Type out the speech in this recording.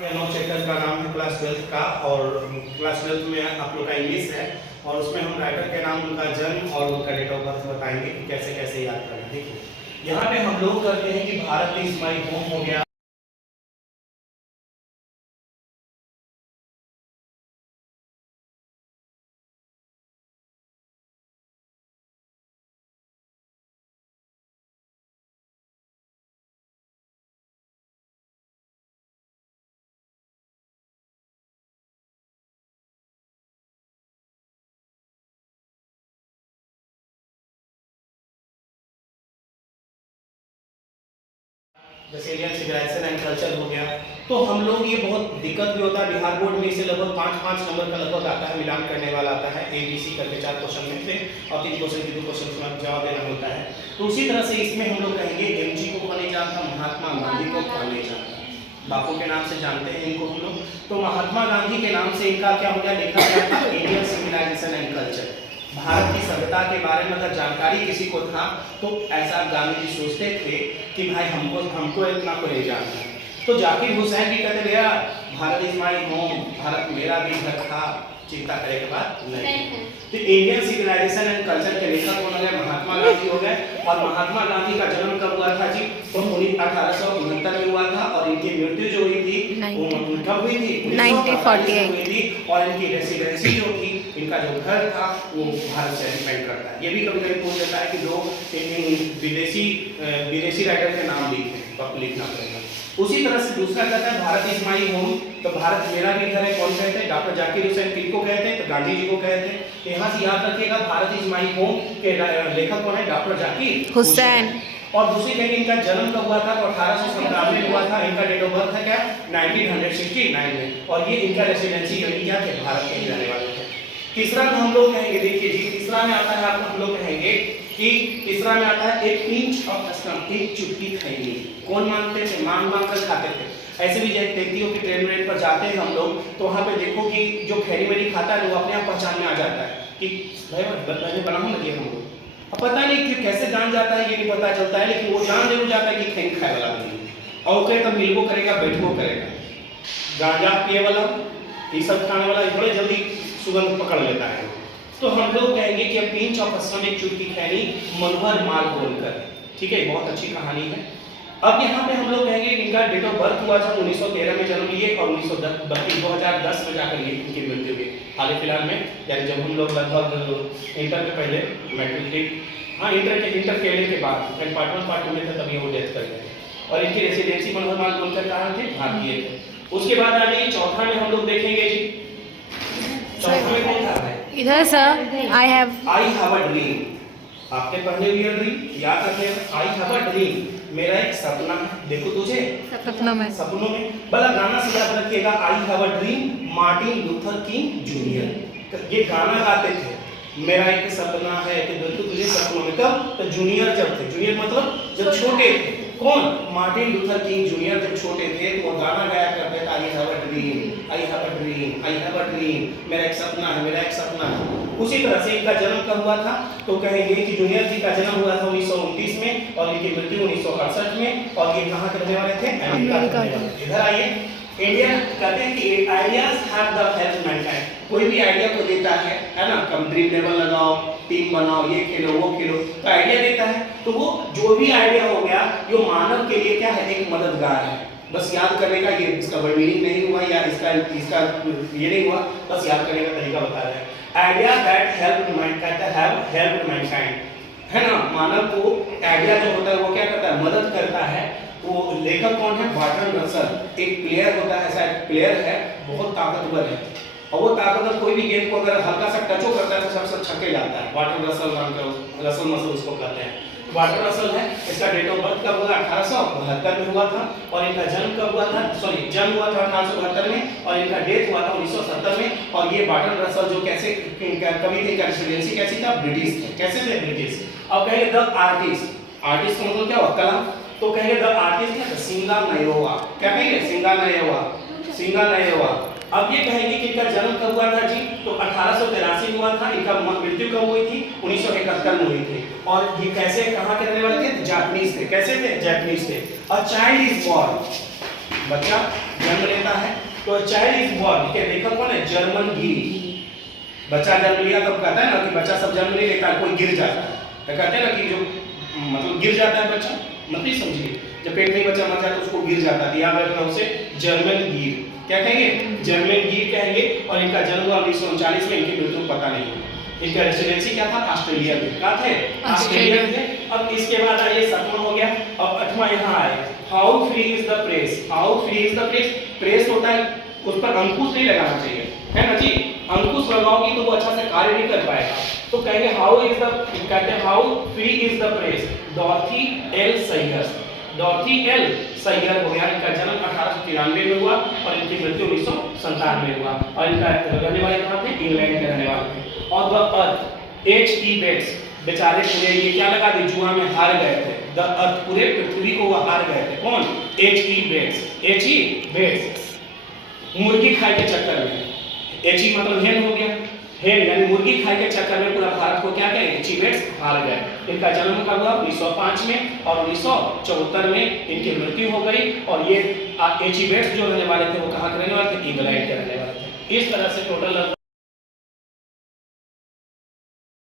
ये 9 चैप्टर का नाम है क्लास 12 का, और क्लास 12 में आप लोग का इंग्लिश है, और उसमें हम राइटर के नाम, उनका जन्म और उनका डेट ऑफ बर्थ बताएंगे कि कैसे कैसे याद करना। देखिए यहाँ पे हम लोग करते हैं कि भारत इज माई होम हो गया। जैसे इंडियन सिविलाइजेशन एंड कल्चर हो गया, तो हम लोग ये बहुत दिक्कत भी होता है। बिहार बोर्ड में इसे लगभग 5-5 नंबर का लगभग आता है, मिलान करने वाला आता है, ABC करके 4 क्वेश्चन में से, और 3 क्वेश्चन की 2 क्वेश्चन का जवाब देना होता है। तो उसी तरह से इसमें हम लोग कहेंगे MG को कौन नहीं जानता, महात्मा गांधी को कौन नहीं जानता, बापू के नाम से जानते हैं इनको हम लोग। तो महात्मा गांधी के नाम से इनका क्या हो गया, लिखा गया था Indian civilization and culture. Bharat की सभ्यता के बारे में अगर जानकारी किसी को था तो ऐसा गांधी जी सोचते थे कि भाई हमको इतना को नहीं जानता। तो जाकिर हुसैन भी कहते भैया Bharat is my home, Bharat मेरा भी घर था, चिंता करे के बात नहीं। तो इंडियन सिविलाइजेशन एंड कल्चर के लेखक कौन हो गए, महात्मा गांधी हो गए। और महात्मा गांधी का जन्म कब हुआ था जी, तो 1869 में हुआ था, और इनकी मृत्यु जो हुई थी कब हुई थी, 1948 हुई थी। और इनकी रेसिडेंसी जो थी, इनका जो घर था वो भारत से डिपेंड करता है। ये भी कभी कभी पूछ लेता है कि लोग विदेशी राइटर के नाम लिखना पड़ेगा। उसी तरह से दूसरा कहता है भारत इज माई होम, तो भारत मेरा भी घर है, कौन कहते हैं, डॉक्टर जाकिर हुसैन किनको कहते हैं, तो गांधी जी को कहते हैं। यहाँ से याद रखिएगा भारत इज माई होम के लेखक कौन है, डॉक्टर जाकिर हुसैन। और दूसरी कहेंगे इनका जन्म कब हुआ था, तो 1897 में हुआ था। इनका डेट ऑफ बर्थ है क्या, 1969 में, और ये इनका रेसिडेंसी क्या थे, भारत के ही रहने वाले थे। तीसरा में हम लोग कहेंगे, देखिए जी तीसरा में आता है, आपको हम लोग कहेंगे कि तीसरा में आता है एक पिंच ऑफ स्टम्प, एक चुटकी खैनी। कौन मांगते थे, मांग कर खाते थे। ऐसे भी देखती हो कि ट्रेन पर जाते हैं हम लोग, तो वहाँ पे देखो कि जो खैनी मेरी खाता है वो अपने आप पहचान में आ जाता है कि भाई बनाओ ना ये हम लोग। अब पता नहीं कि कैसे जान जाता है, ये नहीं पता चलता है, लेकिन वो जान जरूर जाता है कि खैनी खाए वाला नहीं है। और कहे तो मिलबो करेगा, बैठबो करेगा, गांजा पिए वाला, ये सब खाने वाला बड़े जल्दी सुगंध पकड़ लेता है। तो हम लोग कहेंगे कि पिंच ऑफ स्टम्प, एक चुटकी खैनी, मनोहर माल बोलकर। ठीक है, बहुत अच्छी कहानी है। अब यहाँ पे हम लोग कहेंगे कि इनका डेट ऑफ बर्थ हुआ था 1913 में जन्म लिए, और 2010 में जाकर ये इनकी मृत्यु हुई हाल फिलहाल में, यानी जब हम लोग लगभग इंटर के पहले मैट्रिक, हाँ इंटर के बाद पार्ट 1 पार्ट 2 में थे, तभी वो डेथ कर गए। और इनकी रेसिडेंसी मनोहर माल बोलकर कहाँ थे, भारतीय थे। उसके बाद आ जाइए चौथा में हम लोग देखेंगे जी, चौथा में कौन था इधर sir, I have a dream. आपने पढ़ने हुए ड्रीम याद रखें, आई हैव अ ड्रीम, मेरा एक सपना है, देखो तुझे सपनों में भला गाना से याद रखिएगा, I have a dream, Martin Luther king junior ये गाना गाते थे, मेरा एक सपना है कि देखो तुझे सपनों में। कब, तो जूनियर जब थे, जूनियर मतलब जब छोटे थे। कौन, मार्टिन लूथर किंग जूनियर जब छोटे थे तो वो गाना गाया करते थे, I have a dream, I have a dream, I have a dream, मेरा एक सपना है, मेरा एक सपना है। उसी तरह से इनका जन्म कब हुआ था, तो कहेंगे कि जूनियर जी का जन्म हुआ था 1929 में, और इनकी मृत्यु 1968 में, और ये कहाँ के रहने वाले थे, अमेरिका के। इधर आइए, इंडिया कहते हैं कि ideas have the help Mankind, कोई भी आइडिया को देता है ना, कम ड्रीम लेवल लगाओ, टीम बनाओ, ये खेलो वो खेलो, तो आइडिया देता है। तो वो जो भी आइडिया हो गया, जो मानव के लिए क्या है, एक मददगार है। बस याद करने का, ये इसका वर्ड मीनिंग नहीं हुआ, या इसका ये नहीं हुआ, बस याद करने का तरीका बता रहे हैं। Idea that help Mankind, have helped Mankind, है ना, मानव को आइडिया जो होता है वो क्या करता है, मदद करता है। वो लेखक कौन है, बर्ट्रैंड रसल। एक प्लेयर होता है, ऐसा एक प्लेयर है, बहुत ताकतवर है, और वो ताकतवर कोई भी गेंद को अगर हल्का सा टचो करता है तो सबसे छक्के जाता है। बर्ट्रैंड रसल नाम का, रसल मसल उसको कहते हैं, बर्ट्रैंड रसल है। इसका डेट ऑफ बर्थ कब हुआ, 1872 में हुआ था, और इनका जन्म कब हुआ था, जन्म हुआ था 1872 में, और इनका डेथ हुआ था 1970 में। और ये बर्ट्रैंड रसल जो कैसे कवि थे, रेसिडेंसी कैसी था, ब्रिटिश थे। कैसे थे, ब्रिटिश। अब कहेंगे द आर्टिस्ट, आर्टिस्ट का मतलब क्या हुआ, कला, तो कहेंगे द आर्टिस्ट है सिंगा नयोवा, क्या कहेंगे, सिंगा नयोवा। अब ये कहेंगे कि इनका जन्म कब हुआ था जी, तो 1883 में हुआ था। इनका मृत्यु कब हुई थी, 1971 में हुई थी। और ये कैसे, कहाँ के रहने वाले थे, जापानीज थे। कैसे थे, जापानीज थे। अ चाइल्ड इज बॉर्न, बच्चा जन्म लेता है, तो चाइल्ड इज बॉर्न के लेखक कौन है? जर्मन गिरी। बच्चा जन्म लिया तो कहता है ना कि बच्चा सब जन्म नहीं लेता, कोई गिर जाता है, तो कहते हैं ना कि जो मतलब गिर जाता है बच्चा, मतलब समझिए जब पेट में बच्चा मर जाता है उसको गिर जाता है, याद रखना उसे जर्मन गिर क्या कहेंगे? जर्मन गिर कहेंगे। और इनका जन्म हुआ 1939 में, इनकी मृत्यु पता नहीं। इनका रेसिडेंसी क्या था? ऑस्ट्रेलिया में। क्या थे? ऑस्ट्रेलिया थे। अब इसके बाद आइए 7वां हो गया। अब 8वां यहाँ आए, how free is the press. How free is the press, press होता है उस पर अंकुश नहीं लगाना चाहिए, है ना जी। अंकुश लगाओगी तो वो अच्छा से कार्य नहीं कर पाएगा। तो कहेंगे हाउ इज द, कहते हैं how free is the press, Dorothy L Sayers. Dorothy L Sayers हो गया। इनका जन्म 1893 में हुआ और इनकी मृत्यु 1997 में हुआ। और इनका रहने वाले कहाँ थे? इंग्लैंड के रहने वाले थे। और द अर्थ H.E. बेट्स, बेचारे पूरे ये क्या लगा दी, जुआ में हार गए थे। द अर्थ, पूरे पृथ्वी को वो हार गए थे। कौन? H.E. बेट्स। H.E. बेट्स मुर्गी खाए के चक्कर में, H.E. मतलब हेन हो गया, हेन यानी मुर्गी खाए के चक्कर में पूरा भारत को क्या कहे? H.E. बेट्स हार गए। इनका जन्म कब हुआ? 1905 में और 1974 में इनकी मृत्यु हो गई। और ये H.E. बेट्स जो रहने वाले थे वो कहाँ के रहने वाले थे? इंग्लैंड के रहने वाले थे। इस तरह से टोटल